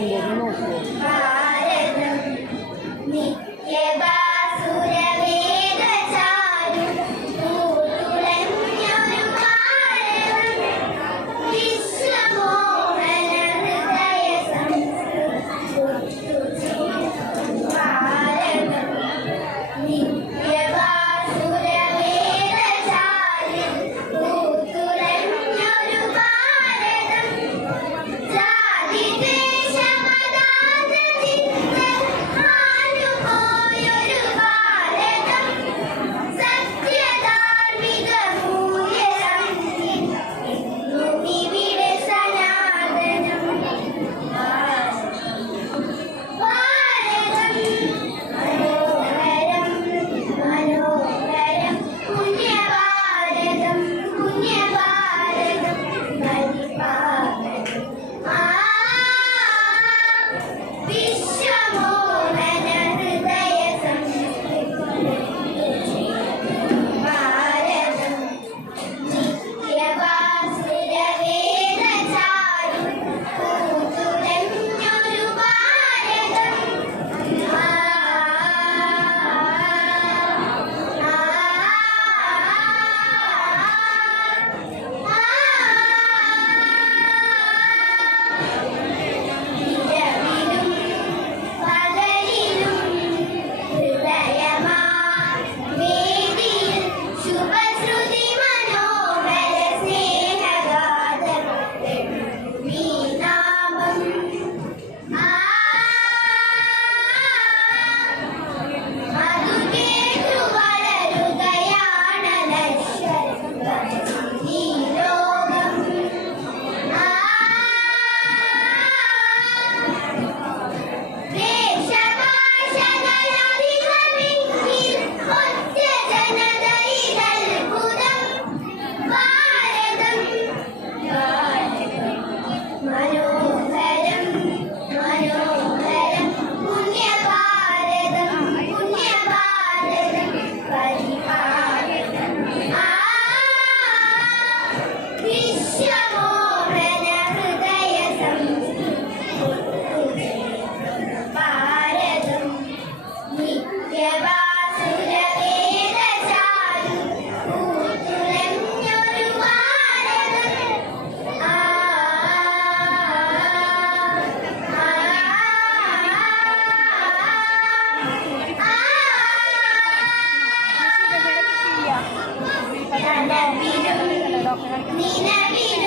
tengo enojo. Nina Pina.